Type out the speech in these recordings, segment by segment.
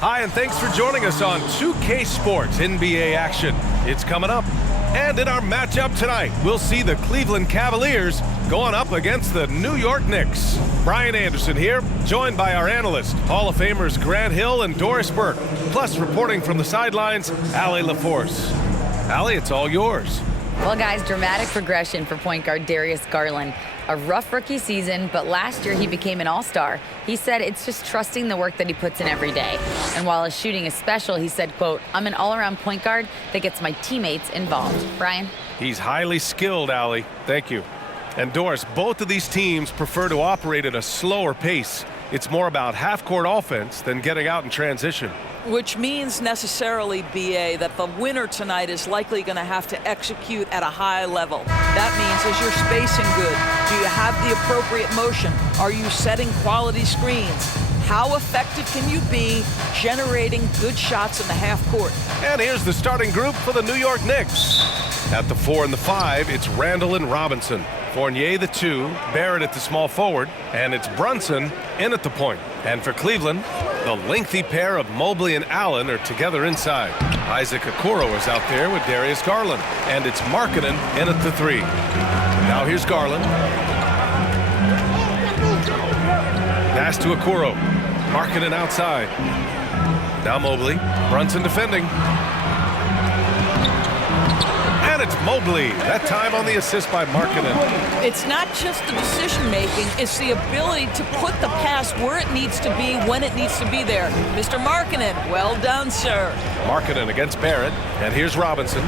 Hi, and thanks for joining us on 2K Sports NBA action. It's coming up. And in our matchup tonight, we'll see the Cleveland Cavaliers going up against the New York Knicks. Brian Anderson here, joined by our analysts, Hall of Famers Grant Hill and Doris Burke. Plus, reporting from the sidelines, Allie LaForce. Allie, it's all yours. Well, guys, dramatic progression for point guard Darius Garland. A rough rookie season, but last year he became an all-star. He said it's just trusting the work that he puts in every day. And while his shooting is special, he said, quote, "I'm an all-around point guard that gets my teammates involved." Brian? He's highly skilled, Allie. Thank you. And Doris, both of these teams prefer to operate at a slower pace. It's more about half-court offense than getting out in transition. Which means necessarily, BA, that the winner tonight is likely going to have to execute at a high level. That means, is your spacing good? Do you have the appropriate motion? Are you setting quality screens? How effective can you be generating good shots in the half court? And here's the starting group for the New York Knicks. At the 4 and the 5, it's Randall and Robinson. Fournier the 2, Barrett at the small forward, and it's Brunson in at the point. And for Cleveland, the lengthy pair of Mobley and Allen are together inside. Isaac Okoro is out there with Darius Garland, and it's Markkanen in at the 3. Now here's Garland. Pass to Okoro. Markkanen outside. Now Mobley. Brunson defending. And it's Mobley. That time on the assist by Markkanen. It's not just the decision-making. It's the ability to put the pass where it needs to be, when it needs to be there. Mr. Markkanen, well done, sir. Markkanen against Barrett. And here's Robinson.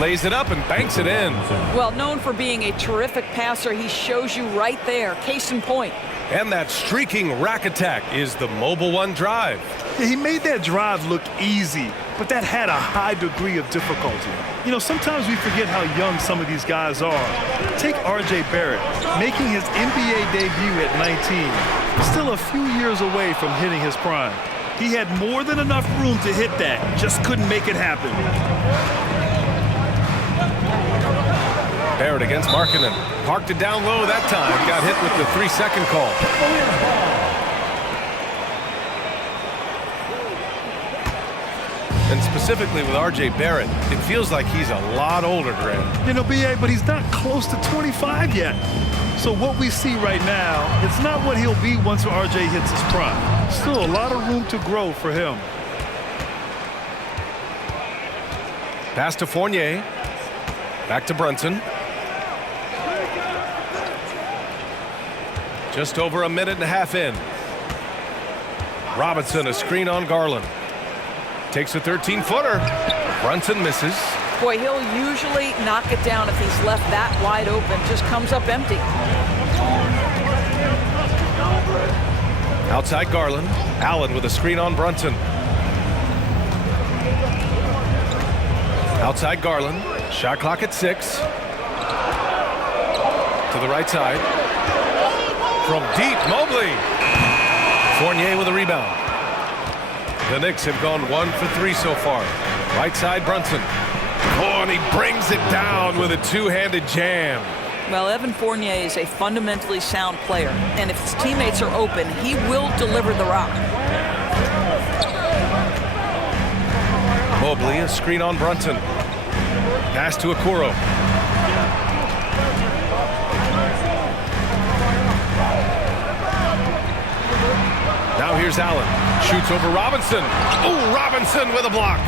Lays it up and banks it in. Well, known for being a terrific passer, he shows you right there. Case in point. And that streaking rack attack is the Mobile One drive. Yeah, he made that drive look easy, but that had a high degree of difficulty. You know, sometimes we forget how young some of these guys are. Take R.J. Barrett, making his NBA debut at 19, still a few years away from hitting his prime. He had more than enough room to hit that, just couldn't make it happen. Barrett against Markkanen. Parked it down low that time. Got hit with the 3-second call. And specifically with R.J. Barrett, it feels like he's a lot older, Grant. You know, B.A., but he's not close to 25 yet. So what we see right now, it's not what he'll be once R.J. hits his prime. Still a lot of room to grow for him. Pass to Fournier. Back to Brunson. Just over a minute and a half in. Robinson, a screen on Garland. Takes a 13-footer. Brunson misses. Boy, he'll usually knock it down if he's left that wide open. Just comes up empty. Outside Garland. Allen with a screen on Brunson. Outside Garland. Shot clock at 6. To the right side. From deep, Mobley. Fournier with a rebound. The Knicks have gone 1 for 3 so far. Right side, Brunson. Oh, and he brings it down with a two-handed jam. Well, Evan Fournier is a fundamentally sound player, and if his teammates are open, he will deliver the rock. Mobley, a screen on Brunson. Pass to Okoro. Now here's Allen. Shoots over Robinson. Oh, Robinson with a block.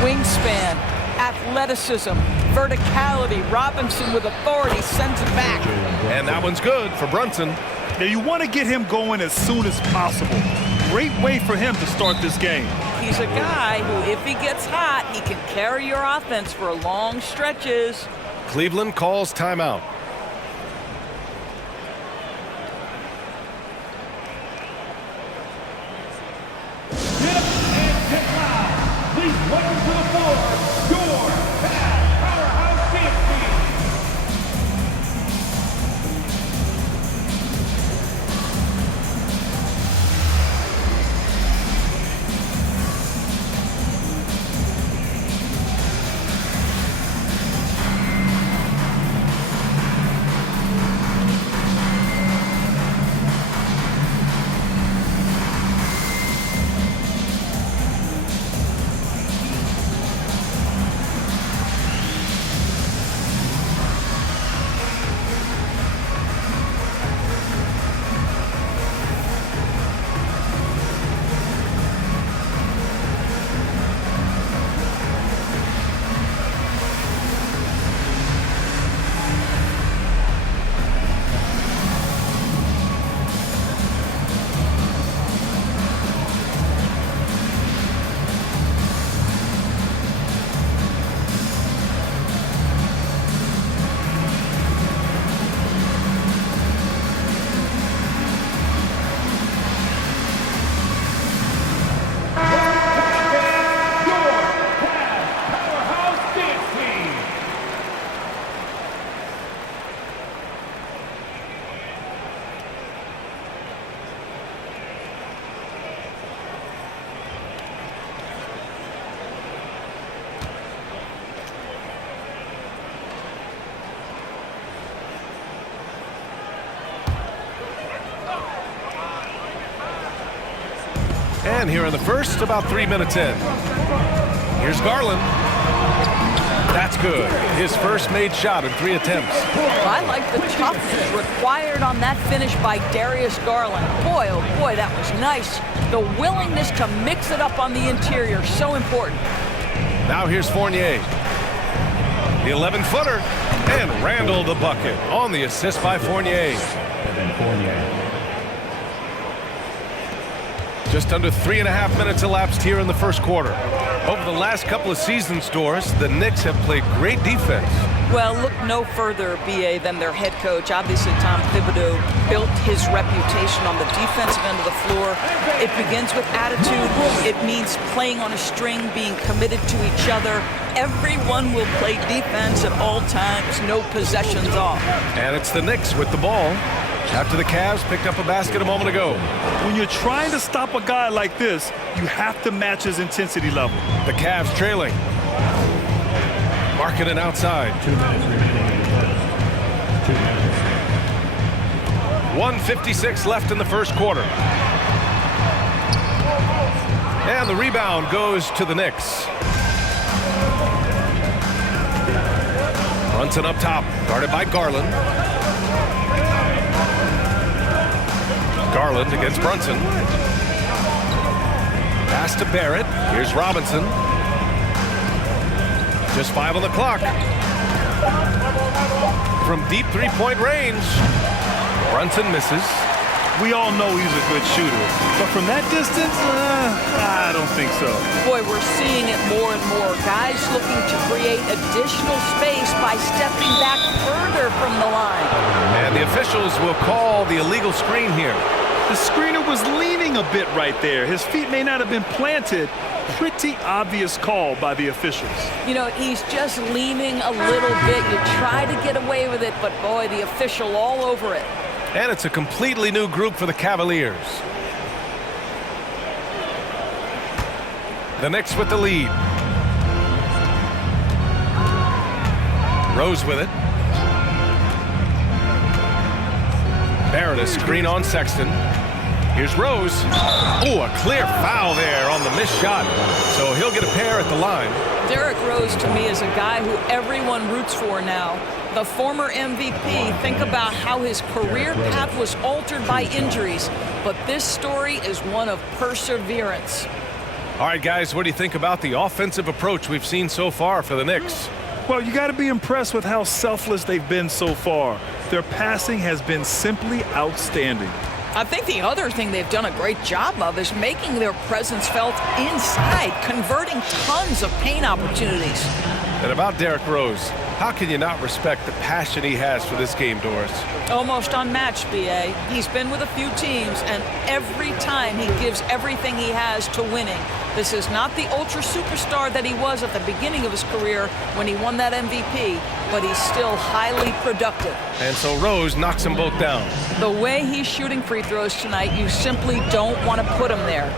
Wingspan, athleticism, verticality. Robinson with authority sends it back. And that one's good for Brunson. Now you want to get him going as soon as possible. Great way for him to start this game. He's a guy who, if he gets hot, he can carry your offense for long stretches. Cleveland calls timeout. Welcome to the floor, your powerhouse dance team. And here in the first, about 3 minutes in. Here's Garland. That's good. His first made shot in 3 attempts. I like the toughness required on that finish by Darius Garland. Boy, oh boy, that was nice. The willingness to mix it up on the interior, so important. Now here's Fournier. The 11-footer. And Randall the bucket on the assist by Fournier. Just under 3.5 minutes elapsed here in the first quarter. Over the last couple of seasons, Doris, the Knicks have played great defense. Well, look no further, B.A., than their head coach. Obviously, Tom Thibodeau built his reputation on the defensive end of the floor. It begins with attitude. It means playing on a string, being committed to each other. Everyone will play defense at all times, no possessions off. And it's the Knicks with the ball after the Cavs picked up a basket a moment ago. When you're trying to stop a guy like this, you have to match his intensity level. The Cavs trailing. Marking it outside. 2 minutes remaining. 2 minutes. 1:56 left in the first quarter. And the rebound goes to the Knicks. Brunson up top, guarded by Garland. Garland against Brunson. Pass to Barrett. Here's Robinson. Just 5 on the clock. From deep three-point range, Brunson misses. We all know he's a good shooter, but from that distance, I don't think so. Boy, we're seeing it more and more. Guys looking to create additional space by stepping back further from the line. And the officials will call the illegal screen here. The screener was leaning a bit right there. His feet may not have been planted. Pretty obvious call by the officials. You know, he's just leaning a little bit. You try to get away with it, but boy, the official all over it. And it's a completely new group for the Cavaliers. The Knicks with the lead. Rose with it. Barrett, a screen on Sexton. Here's Rose. Oh, a clear foul there on the missed shot. So he'll get a pair at the line. Derrick Rose, to me, is a guy who everyone roots for now. The former MVP, think about how his career path was altered by injuries. But this story is one of perseverance. All right, guys, what do you think about the offensive approach we've seen so far for the Knicks? Well, you got to be impressed with how selfless they've been so far. Their passing has been simply outstanding. I think the other thing they've done a great job of is making their presence felt inside, converting tons of paint opportunities. And about Derrick Rose, how can you not respect the passion he has for this game, Doris? Almost unmatched, B.A. He's been with a few teams, and every time he gives everything he has to winning. This is not the ultra superstar that he was at the beginning of his career when he won that MVP, but he's still highly productive. And so Rose knocks them both down. The way he's shooting free throws tonight, you simply don't want to put him there.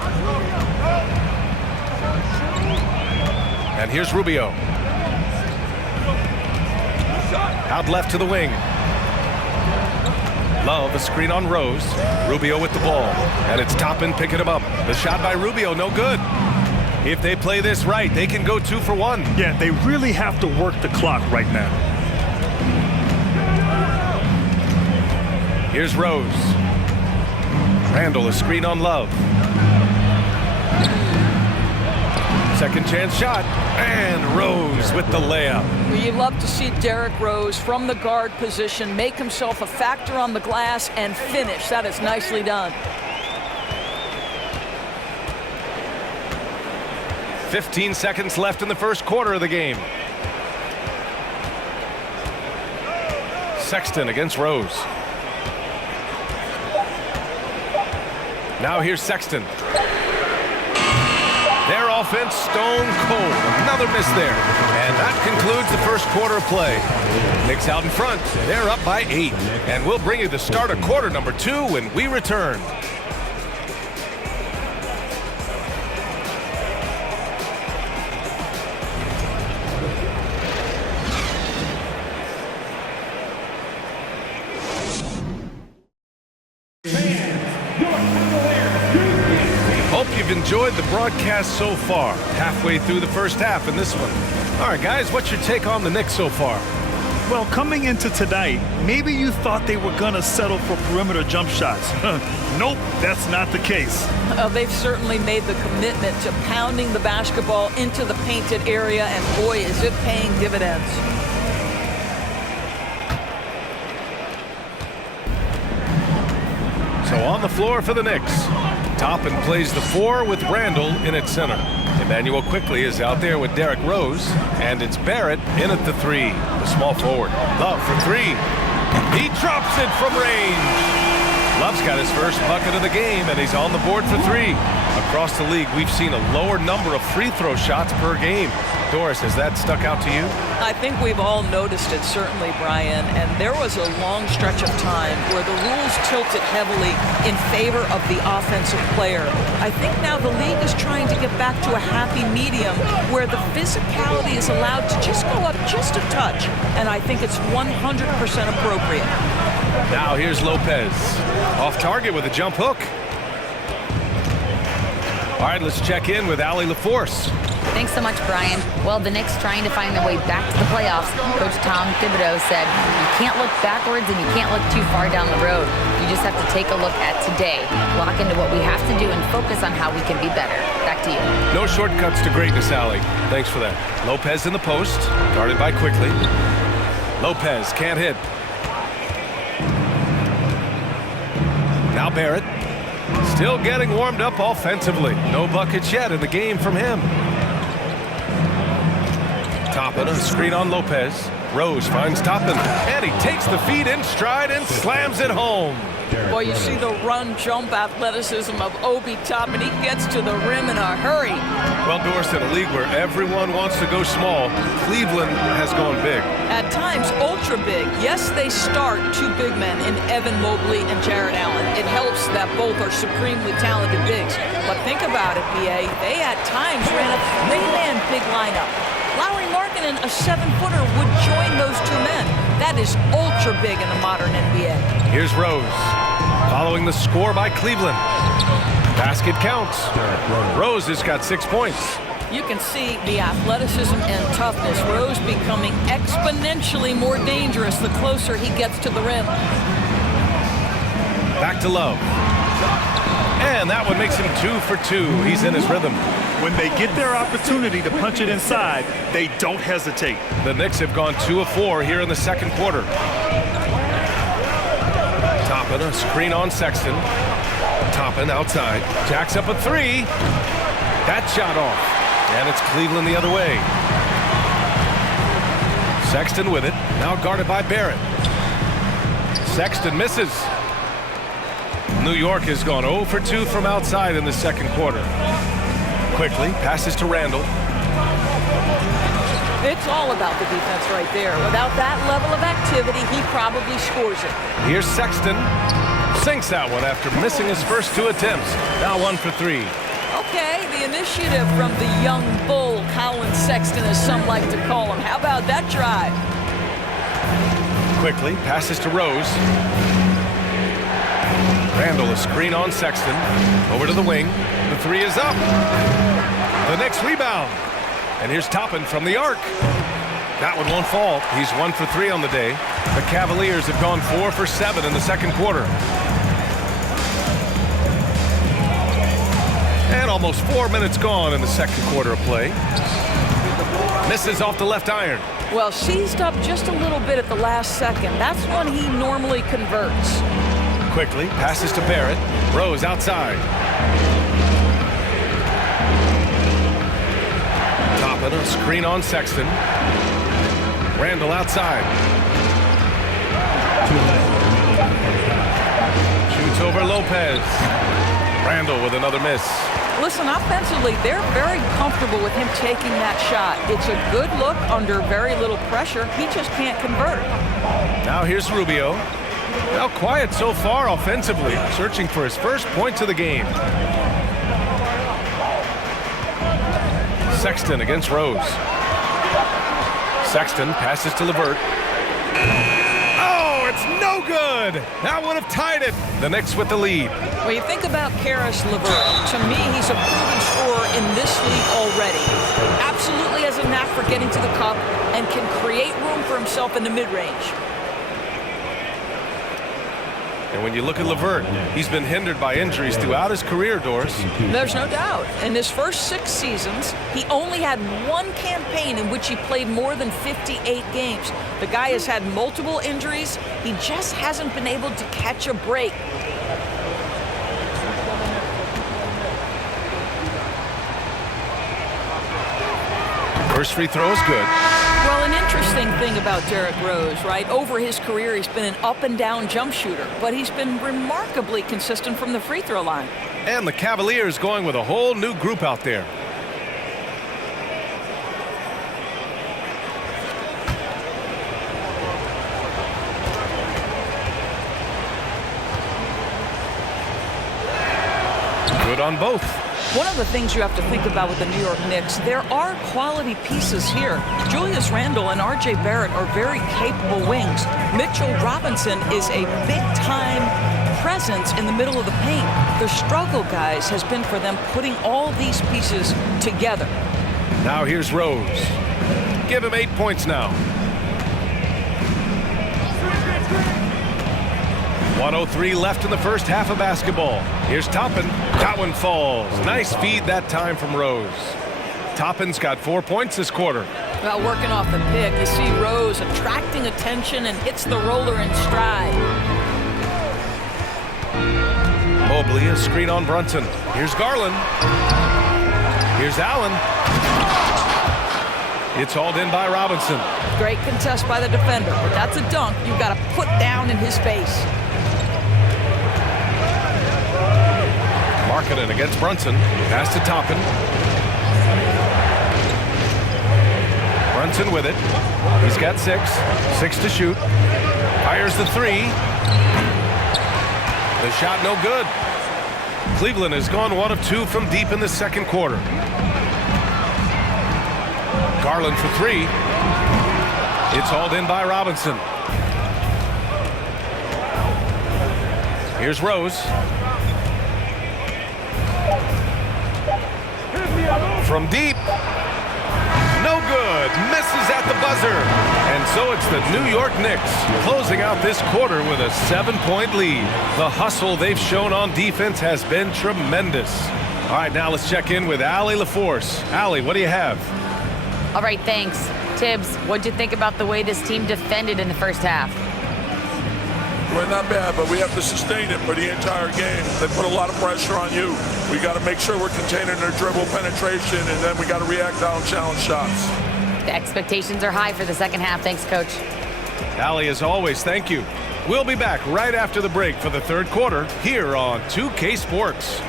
And here's Rubio. Out left to the wing. Love, a screen on Rose. Rubio with the ball. And it's Toppin picking him up. The shot by Rubio, no good. If they play this right, they can go 2 for 1. Yeah, they really have to work the clock right now. Here's Rose. Randall, a screen on Love. Second chance shot. And Rose with the layup. You love to see Derrick Rose from the guard position make himself a factor on the glass and finish. That is nicely done. 15 seconds left in the first quarter of the game. Sexton against Rose. Now here's Sexton. Their offense stone cold. Another miss there. And that concludes the first quarter of play. Knicks out in front. They're up by 8. And we'll bring you the start of quarter number 2 when we return. Fans, your Cavaliers, Hope you've enjoyed the broadcast so far. Halfway through the first half in this one. All right, guys, what's your take on the Knicks so far? Well, coming into tonight, maybe you thought they were going to settle for perimeter jump shots. Nope, that's not the case. They've certainly made the commitment to pounding the basketball into the painted area, and boy, is it paying dividends. So on the floor for the Knicks. Toppin plays the 4 with Randall in at center. Emmanuel quickly is out there with Derrick Rose, and it's Barrett in at the 3, the small forward. Love for 3. He drops it from range. Love's got his first bucket of the game, and he's on the board for 3. Across the league, we've seen a lower number of free throw shots per game. Doris, has that stuck out to you? I think we've all noticed it, certainly, Brian, and there was a long stretch of time where the rules tilted heavily in favor of the offensive player. I think now the league is trying to get back to a happy medium where the physicality is allowed to just go up just a touch, and I think it's 100% appropriate. Now here's Lopez. Off target with a jump hook. All right, let's check in with Allie LaForce. Thanks so much, Brian. Well, the Knicks trying to find their way back to the playoffs. Coach Tom Thibodeau said, you can't look backwards and you can't look too far down the road. You just have to take a look at today, lock into what we have to do, and focus on how we can be better. Back to you. No shortcuts to greatness, Allie. Thanks for that. Lopez in the post, guarded by Quickly. Lopez can't hit. Now Barrett. Still getting warmed up offensively. No buckets yet in the game from him. Toppin, a screen on Lopez. Rose finds Toppin, and he takes the feed in stride and slams it home. Boy, you see the run-jump athleticism of Obi Toppin. He gets to the rim in a hurry. Well, Doris, in a league where everyone wants to go small, Cleveland has gone big. At times, ultra big. Yes, they start 2 big men in Evan Mobley and Jared Allen. It helps that both are supremely talented bigs. But think about it, B.A. They at times ran a 3-man big lineup. Lauri Markkanen, a 7-footer, would join those 2 men. That is ultra big in the modern NBA. Here's Rose, following the score by Cleveland. Basket counts. Rose has got 6 points. You can see the athleticism and toughness. Rose becoming exponentially more dangerous the closer he gets to the rim. Back to Love. And that one makes him 2 for 2. He's in his rhythm. When they get their opportunity to punch it inside, they don't hesitate. The Knicks have gone 2 of 4 here in the second quarter. Toppin, a screen on Sexton. Toppin outside. Jacks up a 3. That shot off. And it's Cleveland the other way. Sexton with it. Now guarded by Barrett. Sexton misses. New York has gone 0 for 2 from outside in the second quarter. Quickly passes to Randall. It's all about the defense right there. Without that level of activity, he probably scores it. Here's Sexton. Sinks that one after missing his first 2 attempts. Now 1 for 3. Okay, the initiative from the young bull, Colin Sexton, as some like to call him. How about that drive? Quickly passes to Rose. Randall, a screen on Sexton. Over to the wing. The 3 is up. The Knicks rebound. And here's Toppin from the arc. That one won't fall. He's 1 for 3 on the day. The Cavaliers have gone 4 for 7 in the second quarter. And almost 4 minutes gone in the second quarter of play. Misses off the left iron. Well, seized up just a little bit at the last second. That's when he normally converts. Quickly passes to Barrett. Rose outside. Toppin, a screen on Sexton. Randall outside. Shoots over Lopez. Randall with another miss. Listen, offensively, they're very comfortable with him taking that shot. It's a good look under very little pressure. He just can't convert. Now here's Rubio. Now quiet so far offensively, searching for his first points of the game. Sexton against Rose. Sexton passes to LeVert. Oh, it's no good! That would have tied it. The Knicks with the lead. When you think about Karis LeVert, to me, he's in this league already. Absolutely has a knack for getting to the cup and can create room for himself in the mid-range. And when you look at LeVert, he's been hindered by injuries throughout his career, Doris. There's no doubt. In his first 6 seasons, he only had one campaign in which he played more than 58 games. The guy has had multiple injuries. He just hasn't been able to catch a break. First free throw is good. Well, an interesting thing about Derrick Rose, right? Over his career, he's been an up-and-down jump shooter, but he's been remarkably consistent from the free throw line. And the Cavaliers going with a whole new group out there. Good on both. One of the things you have to think about with the New York Knicks, there are quality pieces here. Julius Randle and R.J. Barrett are very capable wings. Mitchell Robinson is a big-time presence in the middle of the paint. The struggle, guys, has been for them putting all these pieces together. Now here's Rose. Give him 8 points now. 1:03 left in the first half of basketball. Here's Toppin. That one falls. Nice feed that time from Rose. Toppin's got 4 points this quarter. Well, working off the pick, you see Rose attracting attention and hits the roller in stride. Mobley, a screen on Brunson. Here's Garland. Here's Allen. It's hauled in by Robinson. Great contest by the defender, but that's a dunk you've got to put down in his face. Markkanen against Brunson. Pass to Toppin. Brunson with it. He's got 6. 6 to shoot. Fires the 3. The shot no good. Cleveland has gone 1 of 2 from deep in the second quarter. Garland for 3. It's hauled in by Robinson. Here's Rose. From deep. No good. Misses at the buzzer. And so it's the New York Knicks closing out this quarter with a 7-point lead. The hustle they've shown on defense has been tremendous. All right, now let's check in with Allie LaForce. Allie, what do you have? All right, thanks. Tibbs, what'd you think about the way this team defended in the first half? Well, not bad, but we have to sustain it for the entire game. They put a lot of pressure on you. We got to make sure we're containing their dribble penetration, and then we got to react down challenge shots. The expectations are high for the second half. Thanks, Coach. Allie, as always, thank you. We'll be back right after the break for the third quarter here on 2K Sports.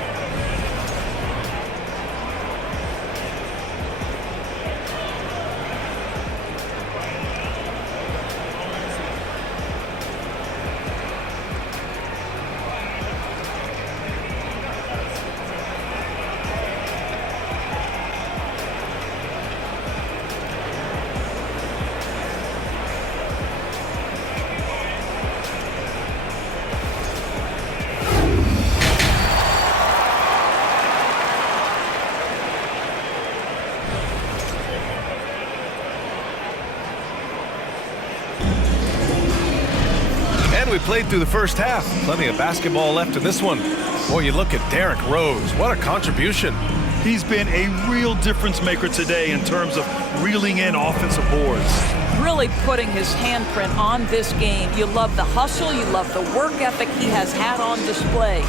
We played through the first half. Plenty of basketball left in this one. Boy, you look at Derrick Rose. What a contribution. He's been a real difference maker today in terms of reeling in offensive boards. Really putting his handprint on this game. You love the hustle. You love the work ethic he has had on display.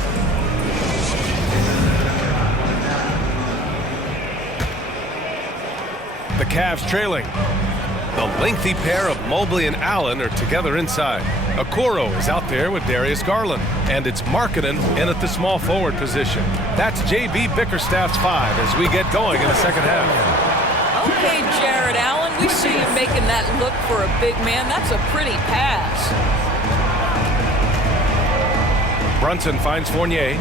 The Cavs trailing. The lengthy pair of Mobley and Allen are together inside. Okoro is out there with Darius Garland. And it's Markkanen in at the small forward position. That's J.B. Bickerstaff's 5 as we get going in the second half. Okay, Jared Allen, we see you making that look for a big man. That's a pretty pass. Brunson finds Fournier.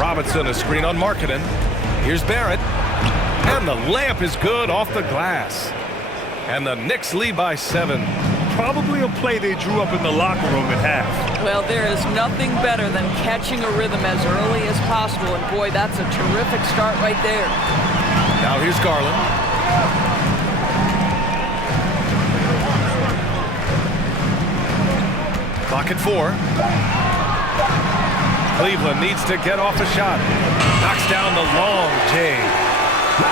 Robinson a screen on Markkanen. Here's Barrett. And the layup is good off the glass. And the Knicks lead by 7. Probably a play they drew up in the locker room at half. Well, there is nothing better than catching a rhythm as early as possible, and boy, that's a terrific start right there. Now here's Garland. Clock at 4. Cleveland needs to get off a shot. Knocks down the long J.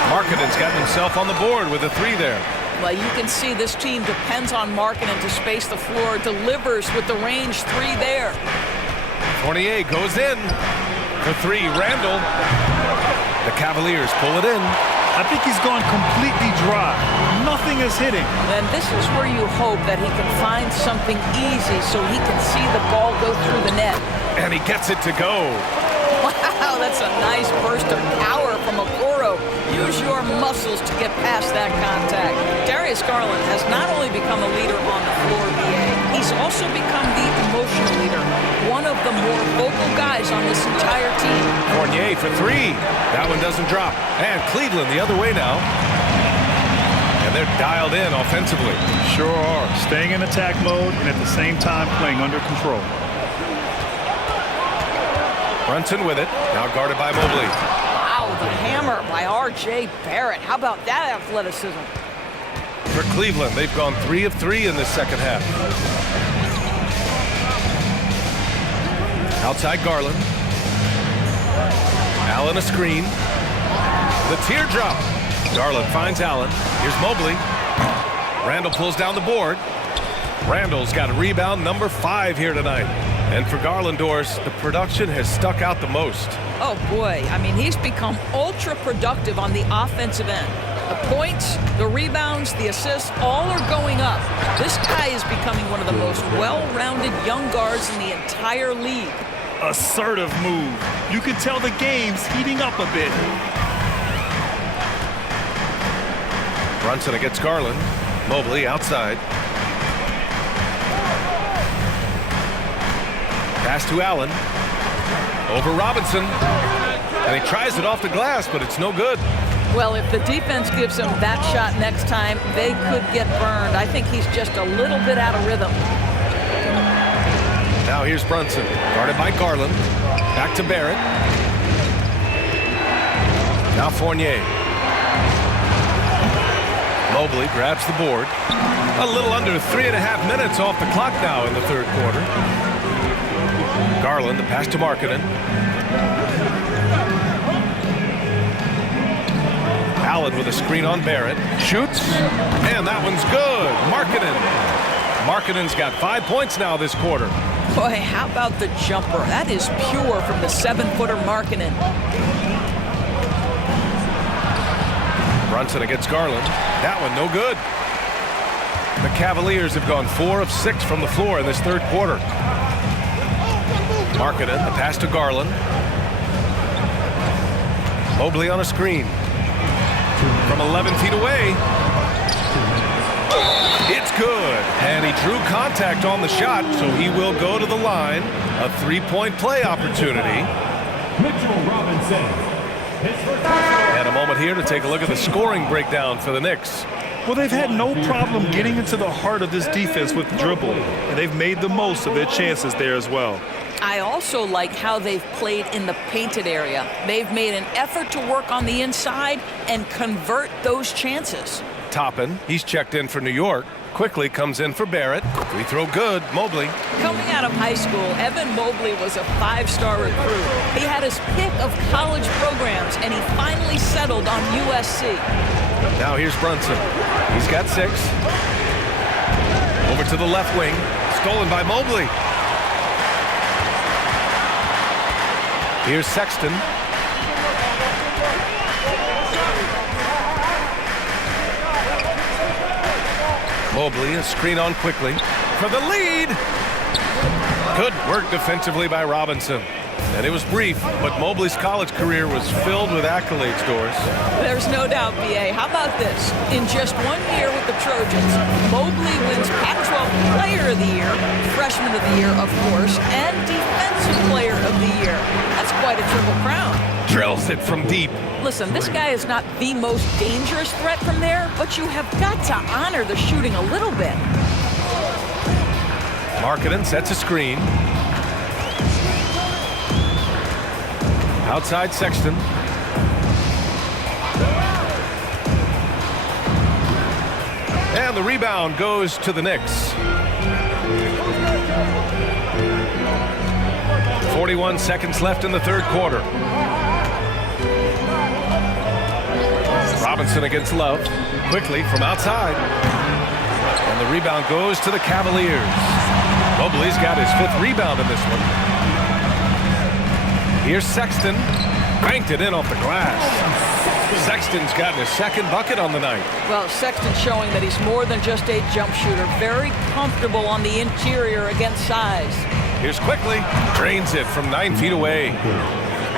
Markkanen's got himself on the board with a 3 there. Well, you can see this team depends on Markkanen to space the floor, delivers with the range 3 there. Fournier goes in for 3. Randall. The Cavaliers pull it in. I think he's gone completely dry. Nothing is hitting. And this is where you hope that he can find something easy so he can see the ball go through the net. And he gets it to go. Wow, that's a nice burst of power from Okoro. Use your muscles to get past that contact. Darius Garland has not only become a leader on the floor, BA, he's also become the emotional leader. One of the more vocal guys on this entire team. Fournier for 3. That one doesn't drop. And Cleveland the other way now. And they're dialed in offensively. Sure are. Staying in attack mode and at the same time playing under control. Brunson with it. Now guarded by Mobley. Wow, the hammer by R.J. Barrett. How about that athleticism? For Cleveland, they've gone 3 of 3 in this second half. Outside Garland. Allen a screen. The teardrop. Garland finds Allen. Here's Mobley. Randall pulls down the board. Randall's got a rebound number 5 here tonight. And for Garland, Doris, the production has stuck out the most. Oh, boy. I mean, he's become ultra productive on the offensive end. The points, the rebounds, the assists, all are going up. This guy is becoming one of the most well-rounded young guards in the entire league. Assertive move. You can tell the game's heating up a bit. Brunson against Garland. Mobley outside. Pass to Allen. Over Robinson. And he tries it off the glass, but it's no good. Well, if the defense gives him that shot next time, they could get burned. I think he's just a little bit out of rhythm. Now here's Brunson. Guarded by Garland. Back to Barrett. Now Fournier. Mobley grabs the board. A little under 3.5 minutes off the clock now in the third quarter. Garland, the pass to Markkanen. Allen with a screen on Barrett. Shoots. And that one's good. Markkanen. Markkanen's got 5 points now this quarter. Boy, how about the jumper? That is pure from the 7-footer Markkanen. Brunson against Garland. That one no good. The Cavaliers have gone 4 of 6 from the floor in this third quarter. Markkanen, the pass to Garland. Mobley on a screen. From 11 feet away. It's good. And he drew contact on the shot, so he will go to the line. A 3-point play opportunity. Mitchell Robinson. And a moment here to take a look at the scoring breakdown for the Knicks. Well, they've had no problem getting into the heart of this defense with the dribble, and they've made the most of their chances there as well. I also like how they've played in the painted area. They've made an effort to work on the inside and convert those chances. Toppin, he's checked in for New York. Quickly comes in for Barrett. Free throw good. Mobley. Coming out of high school, Evan Mobley was a 5-star recruit. He had his pick of college programs, and he finally settled on USC. Now here's Brunson. He's got 6. Over to the left wing. Stolen by Mobley. Here's Sexton. Mobley, a screen on quickly for the lead. Good work defensively by Robinson. And it was brief, but Mobley's college career was filled with accolades, Doris. There's no doubt, B.A. How about this? In just 1 year with the Trojans, Mobley wins Pac-12 Player of the Year, Freshman of the Year, of course, and Defensive Player of the Year. That's quite a triple crown. Drills it from deep. Listen, this guy is not the most dangerous threat from there, but you have got to honor the shooting a little bit. Markkanen sets a screen. Outside Sexton. And the rebound goes to the Knicks. 41 seconds left in the third quarter. Robinson against Love. Quickly from outside. And the rebound goes to the Cavaliers. Mobley's got his 5th rebound in this one. Here's Sexton. Banked it in off the glass. Sexton's gotten his 2nd bucket on the night. Well, Sexton showing that he's more than just a jump shooter. Very comfortable on the interior against size. Here's Quickly. Drains it from 9 feet away.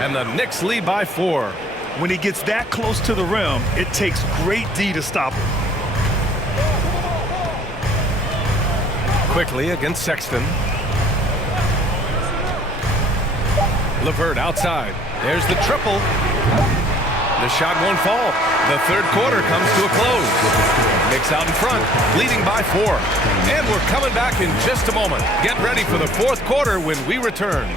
And the Knicks lead by 4. When he gets that close to the rim, it takes great D to stop him. Quickly against Sexton. LeVert outside. There's the triple. The shot won't fall. The third quarter comes to a close. Knicks out in front, leading by 4. And we're coming back in just a moment. Get ready for the fourth quarter when we return.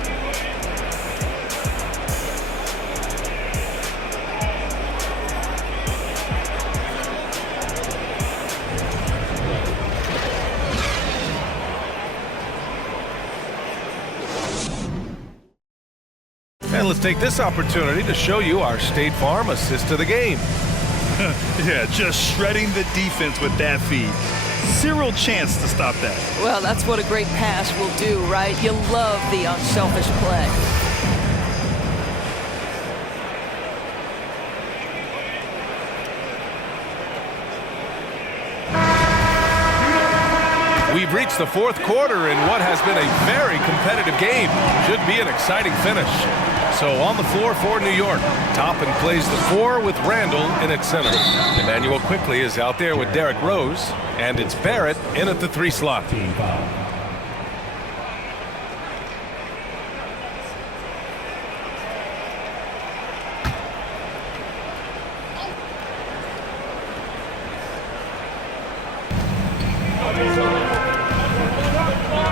And let's take this opportunity to show you our State Farm assist of the game. Yeah, just shredding the defense with that feed. Zero chance to stop that. Well, that's what a great pass will do, right? You love the unselfish play. We've reached the fourth quarter in what has been a very competitive game. Should be an exciting finish. So on the floor for New York, Toppin plays the 4 with Randall in its center. Emmanuel Quickly is out there with Derrick Rose, and it's Barrett in at the 3 slot.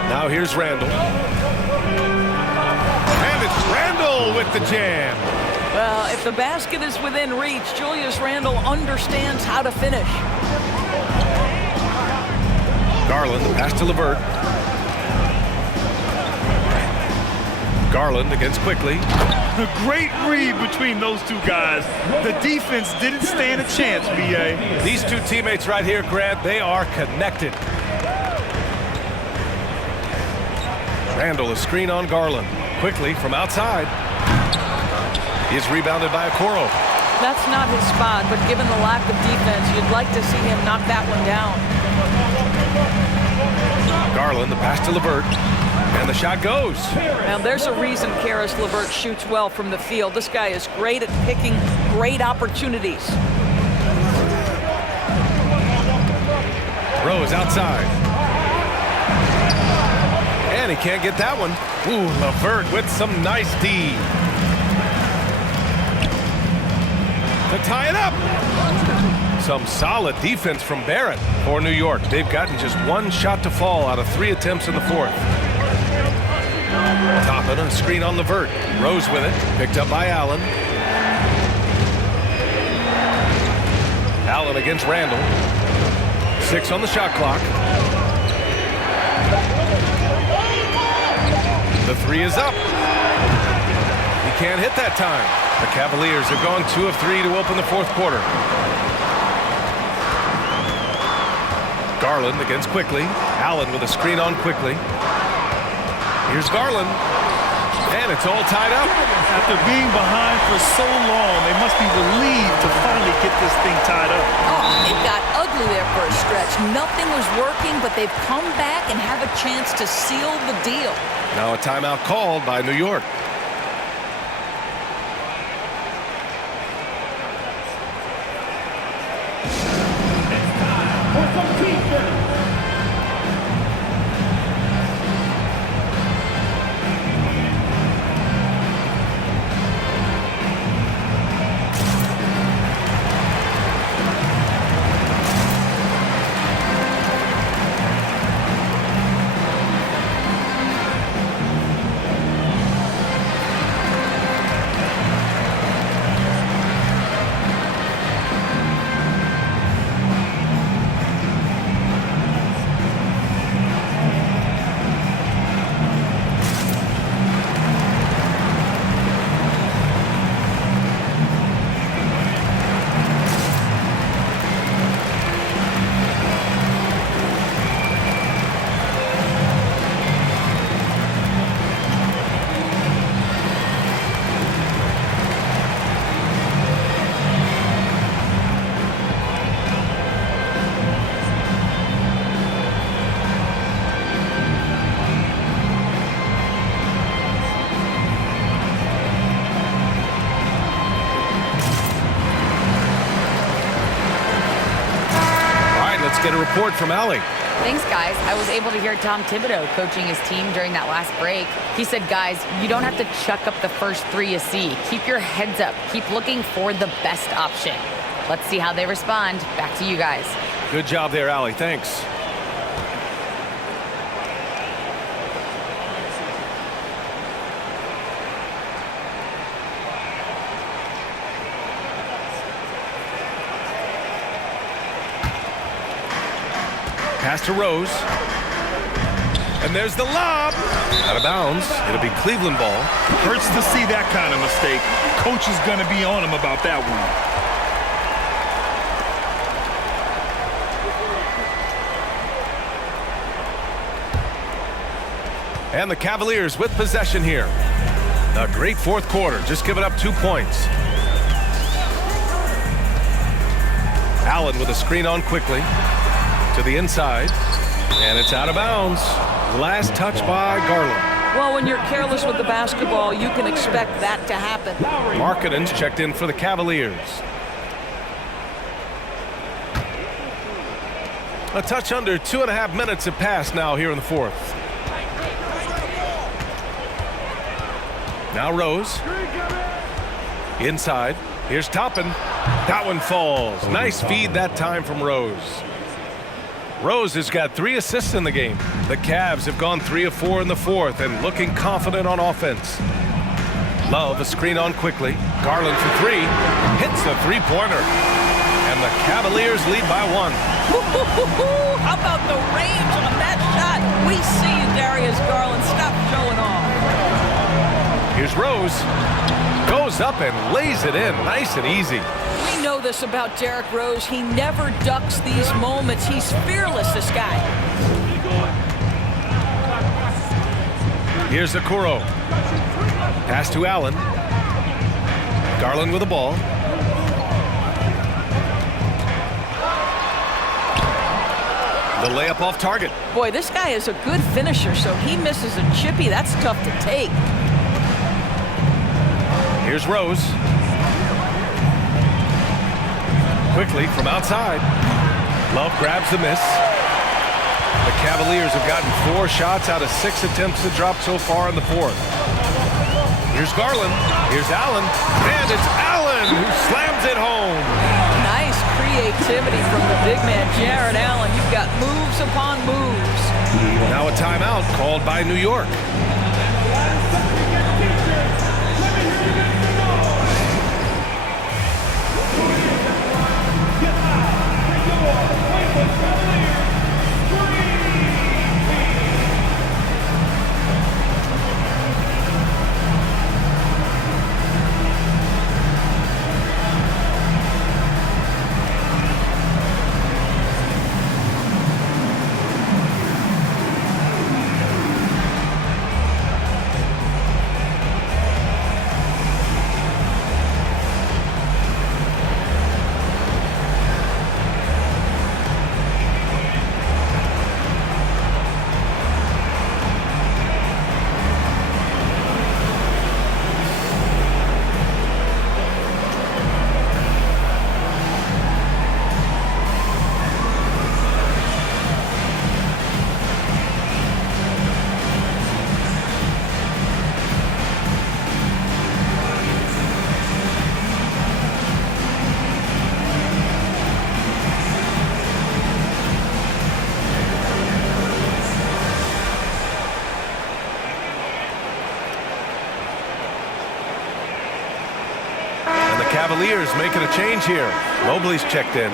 Now here's Randall. And it's Randall with the jam. Well, if the basket is within reach, Julius Randle understands how to finish. Garland, the pass to LeVert. Garland against Quickly. A great read between those two guys. The defense didn't stand a chance, B.A. These two teammates right here, Grant, they are connected. Randall, a screen on Garland. Quickly from outside. He is rebounded by Okoro. That's not his spot, but given the lack of defense, you'd like to see him knock that one down. Garland, the pass to LeVert. And the shot goes. Now, there's a reason Karis LeVert shoots well from the field. This guy is great at picking great opportunities. Rose outside. And he can't get that one. Ooh, LeVert with some nice D. To tie it up. Some solid defense from Barrett for New York. They've gotten just one shot to fall out of 3 attempts in the fourth. Toppin, a screen on LeVert. Rose with it. Picked up by Allen. Allen against Randall. 6 on the shot clock. The 3 is up. He can't hit that time. The Cavaliers have gone 2 of 3 to open the fourth quarter. Garland against Quickly. Allen with a screen on Quickly. Here's Garland. And it's all tied up. After being behind for so long, they must be relieved to finally get this thing tied up. Oh, it got ugly there for a stretch. Nothing was working, but they've come back and have a chance to seal the deal. Now a timeout called by New York. get a report from Allie. Thanks, guys. I was able to hear Tom Thibodeau coaching his team during that last break. He said, guys, you don't have to chuck up the first three you see. Keep your heads up. Keep looking for the best option. Let's see how they respond. Back to you guys. Good job there, Allie. Thanks. Pass to Rose. And there's the lob. Out of bounds. It'll be Cleveland ball. Hurts to see that kind of mistake. Coach is going to be on him about that one. And the Cavaliers with possession here. A great fourth quarter, just giving up 2 points. Allen with a screen on quickly to the inside, and it's out of bounds. Last touch by Garland. Well, when you're careless with the basketball, you can expect that to happen. Markkanen's checked in for the Cavaliers. A touch under 2.5 minutes have passed now here in the fourth. Now Rose. Inside. Here's Toppin. That one falls. Nice feed that time from Rose. Rose has got 3 assists in the game. The Cavs have gone 3 of 4 in the fourth and looking confident on offense. Love a screen on quickly. Garland for 3. Hits the three-pointer. And the Cavaliers lead by 1. How about the range on that shot? We see you, Darius Garland. Stop showing off. Here's Rose. Goes up and lays it in. Nice and easy. We know this about Derrick Rose. He never ducks these moments. He's fearless, this guy. Here's Okoro. Pass to Allen. Garland with the ball. The layup off target. Boy, this guy is a good finisher, so he misses a chippy. That's tough to take. Here's Rose. Quickly from outside. Love grabs the miss. The Cavaliers have gotten 4 shots out of 6 attempts to drop so far in the fourth. Here's Garland. Here's Allen. And it's Allen who slams it home. Nice creativity from the big man, Jared Allen. You've got moves upon moves. Now a timeout called by New York. Cavaliers making a change here. Mobley's checked in.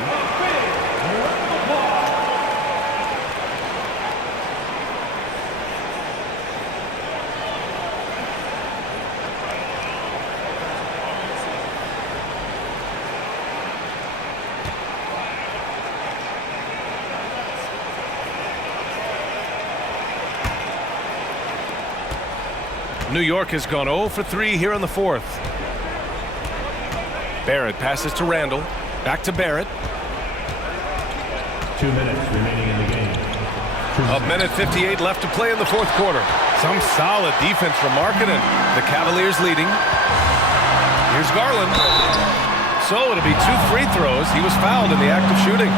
New York has gone 0 for 3 here in the fourth. Barrett passes to Randall. Back to Barrett. 2 minutes remaining in the game. 1:58 left to play in the fourth quarter. Some solid defense from Markkanen. The Cavaliers leading. Here's Garland. So it'll be 2 free throws. He was fouled in the act of shooting.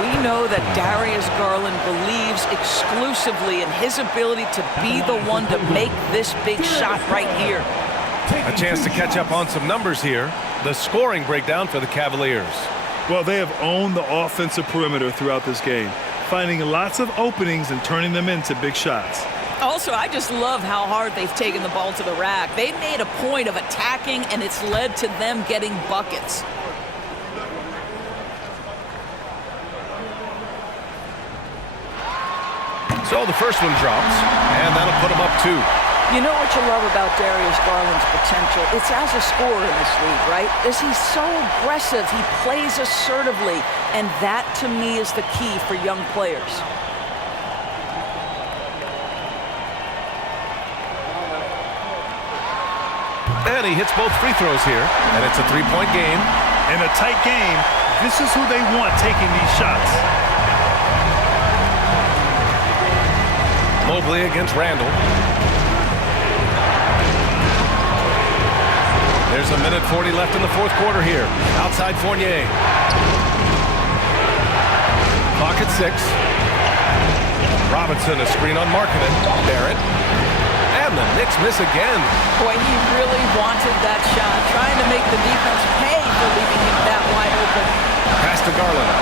We know that Darius Garland believes exclusively in his ability to be the one to make this big shot right here. A chance to catch up on some numbers here. The scoring breakdown for the Cavaliers. Well, they have owned the offensive perimeter throughout this game, finding lots of openings and turning them into big shots. Also, I just love how hard they've taken the ball to the rack. They've made a point of attacking, and it's led to them getting buckets. So the first one drops, and that'll put them up 2. You know what you love about Darius Garland's potential? It's as a scorer in this league, right? Is he's so aggressive. He plays assertively, and that, to me, is the key for young players. And he hits both free throws here, and it's a 3-point game. In a tight game, this is who they want taking these shots. Mobley against Randall. There's a minute 40 left in the fourth quarter here. Outside Fournier. Clock at 6. Robinson, a screen on Markkanen. Barrett. And the Knicks miss again. Boy, he really wanted that shot, trying to make the defense pay for leaving him that wide open. Pass to Garland.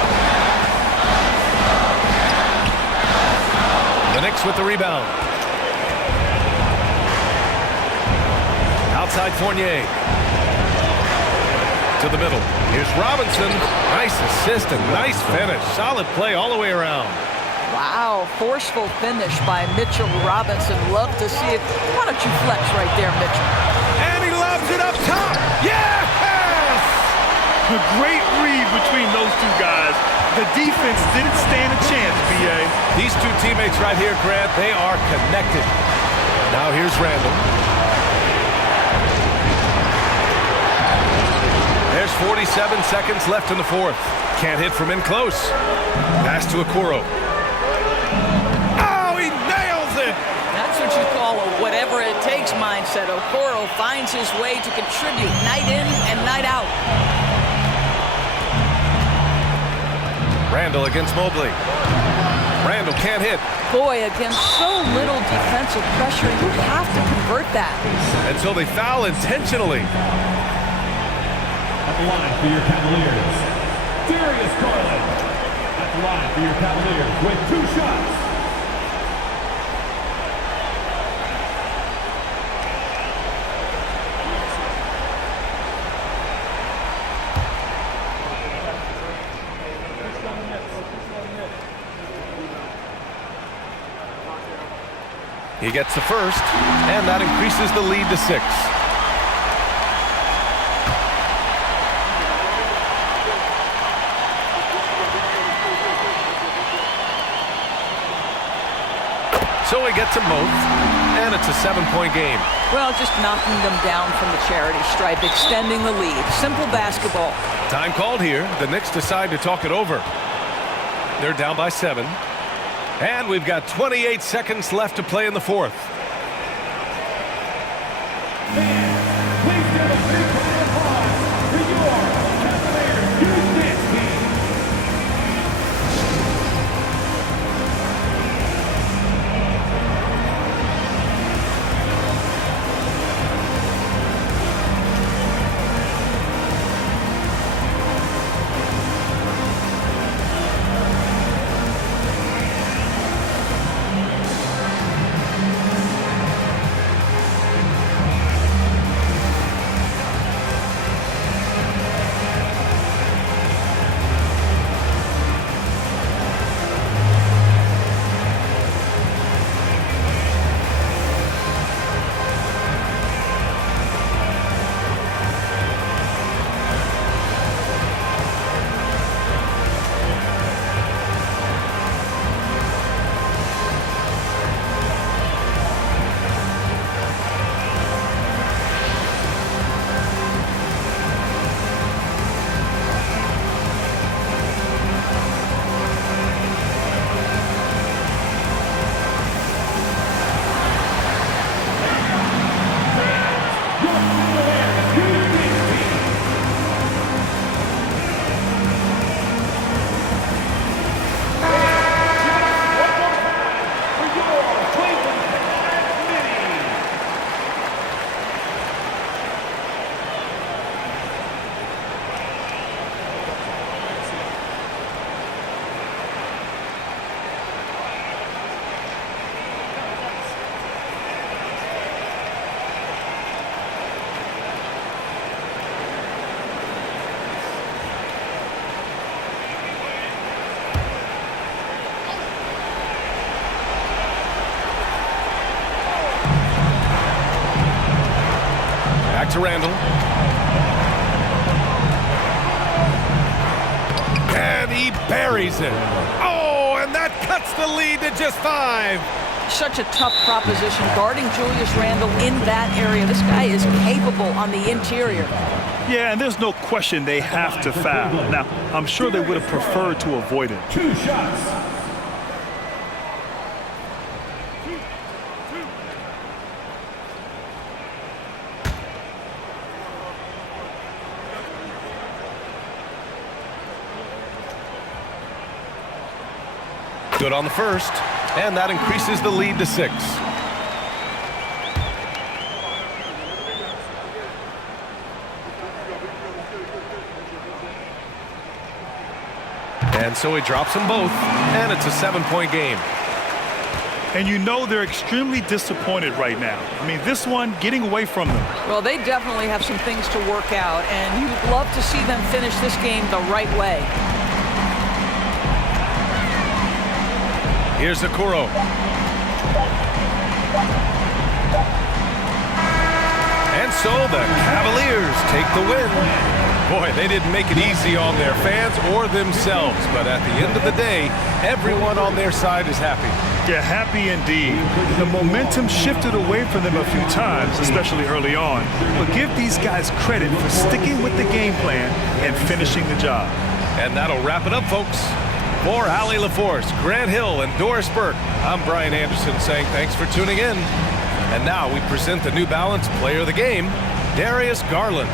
The Knicks with the rebound. Outside Fournier. To the middle. Here's Robinson. Nice assist and nice finish. Solid play all the way around. Wow, forceful finish by Mitchell Robinson. Love to see it. Why don't you flex right there, Mitchell? And he lobs it up top. Yes! A great read between those two guys. The defense didn't stand a chance, B.A. These two teammates right here, Grant, they are connected. Now here's Randall. There's 47 seconds left in the fourth. Can't hit from in close. Pass to Okoro. Oh, he nails it! That's what you call a whatever it takes mindset. Okoro finds his way to contribute night in and night out. Randall against Mobley. Randall can't hit. Boy, against so little defensive pressure, you have to convert that. And so they foul intentionally. At the line for your Cavaliers, Darius Garland. At the line for your Cavaliers with 2 shots. He gets the first, and that increases the lead to 6. So he gets them both, and it's a 7-point game. Well, just knocking them down from the charity stripe, extending the lead. Simple basketball. Time called here. The Knicks decide to talk it over. They're down by 7. And we've got 28 seconds left to play in the fourth. Please give a big round of applause for your Cavaliers Youth Knicks team. to Randall. And he buries it. Oh, and that cuts the lead to just 5. Such a tough proposition guarding Julius Randle in that area. This guy is capable on the interior. Yeah, and there's no question they have to foul. Now, I'm sure they would have preferred to avoid it. 2 shots. Good on the first, and that increases the lead to 6. And so he drops them both, and it's a 7-point game. And you know they're extremely disappointed right now. I mean, this one getting away from them. Well, they definitely have some things to work out, and you'd love to see them finish this game the right way. Here's Okoro. And so the Cavaliers take the win. Boy, they didn't make it easy on their fans or themselves, but at the end of the day, everyone on their side is happy. Yeah, happy indeed. The momentum shifted away from them a few times, especially early on. But give these guys credit for sticking with the game plan and finishing the job. And that'll wrap it up, folks. For Allie LaForce, Grant Hill, and Doris Burke, I'm Brian Anderson saying thanks for tuning in. And now we present the New Balance Player of the Game, Darius Garland.